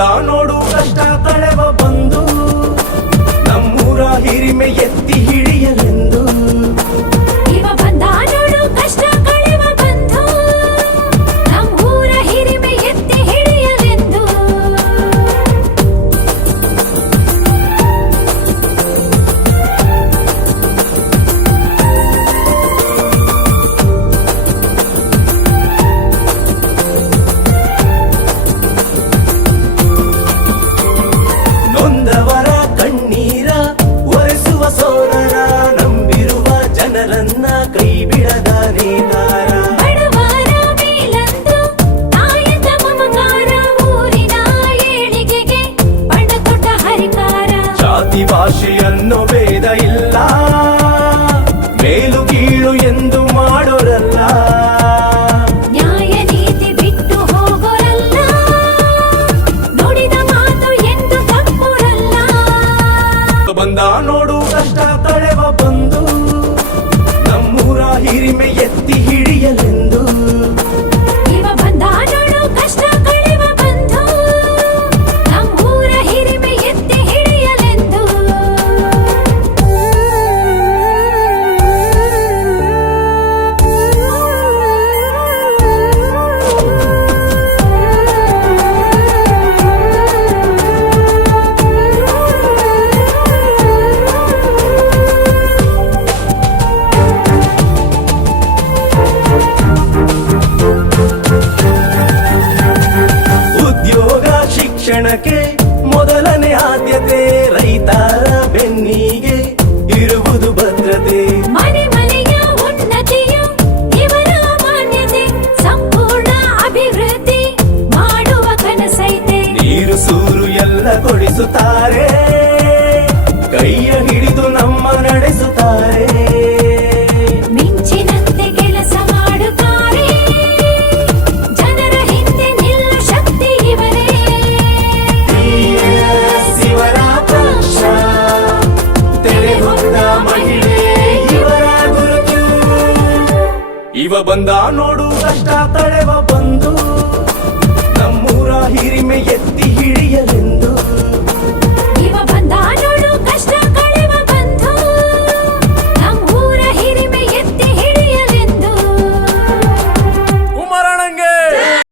ಬಂದ ನೋಡು ಕಷ್ಟ ತಳೆವ ಬಂದು ನಮ್ಮೂರ ಹಿರಿಮೆ ಎತ್ತಿ ಹಿಡಿಯಲೆಂದು ಇವ ಬಂದ ನೋಡು ಕಷ್ಟ ಕಳೆವ ಬಂದು ನಮ್ಮೂರ ಹಿರಿಮೆ ಎತ್ತಿ ಹಿಡಿಯಲೆಂದು ನೊಂದವರ ಕಣ್ಣೀರ ಒರೆಸುವ ಸೋದರ ನಂಬಿರುವ ಜನರನ್ನ ಕೈ ಬಿಡದ ನೇತಾರ ಬಡವರ ಮೇಲಂದು ಕಾಯಕ ಮಮಕಾರ ಊರಿನ ಏಳಿಗೆಗೆ ಬಣ್ಣ ತೊಟ್ಟ ಹರಿಕಾರ ಜಾತಿ ಭಾಷೆಯನ್ನು ಭೇದ ಇಲ್ಲ ಮೇಲು ಕೀಳು ಎಂದು ಮಾಡೋರಲ್ಲ ನ್ಯಾಯ ನೀತಿ ಬಿಟ್ಟು ಹೋಗೋರಲ್ಲ ನುಡಿದ ಮಾತು ಎಂದು ತಪ್ಪುರಲ್ಲ ಬಂದ ನೋಡು ಕಷ್ಟ ತಳೆವ ಬಂದು ನಮ್ಮೂರ ಹಿರಿಮೆ ಎತ್ತಿ ಹಿಡಿಯಲೆಂದು ಇವ ಬಂದ ನೋಡು ಕಷ್ಟ ಕಳೆವ ಬಂದು ನಮ್ಮೂರ ಹಿರಿಮೆ ಎತ್ತಿ ಹಿಡಿಯಲೆಂದು ಉದ್ಯೋಗ ಶಿಕ್ಷಣಕ್ಕೆ ಮೊದಲನೇ ಆದ್ಯತೆ ರೈತರ ಬೆನ್ನಿಗೆ ಇರುವುದು ಭದ್ರತೆ ಮನೆ ಮನೆಯ ಉನ್ನತಿಯು ಇವರ ಮಾನ್ಯತೆ ಸಂಪೂರ್ಣ ಅಭಿವೃದ್ಧಿ ಮಾಡುವ ಕನಸೈತೆ ನೀರು ಸೂರು ಎಲ್ಲ ಕೊಡಿಸುತ್ತಾರೆ ಕೈಯ ಹಿಡಿದು ನಮ್ಮ ನಡೆಸುತ್ತಾರೆ ಮಿಂಚಿನಂತೆ ಕೆಲಸ ಮಾಡುತ್ತಾರೆ ಜನರ ಹಿಂದೆ ನಿಲ್ಲ ಶಕ್ತಿ ಇವರೇ ಇವರ ಪಕ್ಷ ತೆರೆ ಹೊತ್ತ ಮಹಿಳೆ ಇವರ ಗುರುತು ಇವ ಬಂದ ನೋಡು ಕಷ್ಟ ತಳೆವ ಬಂದು ನಮ್ಮೂರ ಹಿರಿಮೆ ಎತ್ತಿ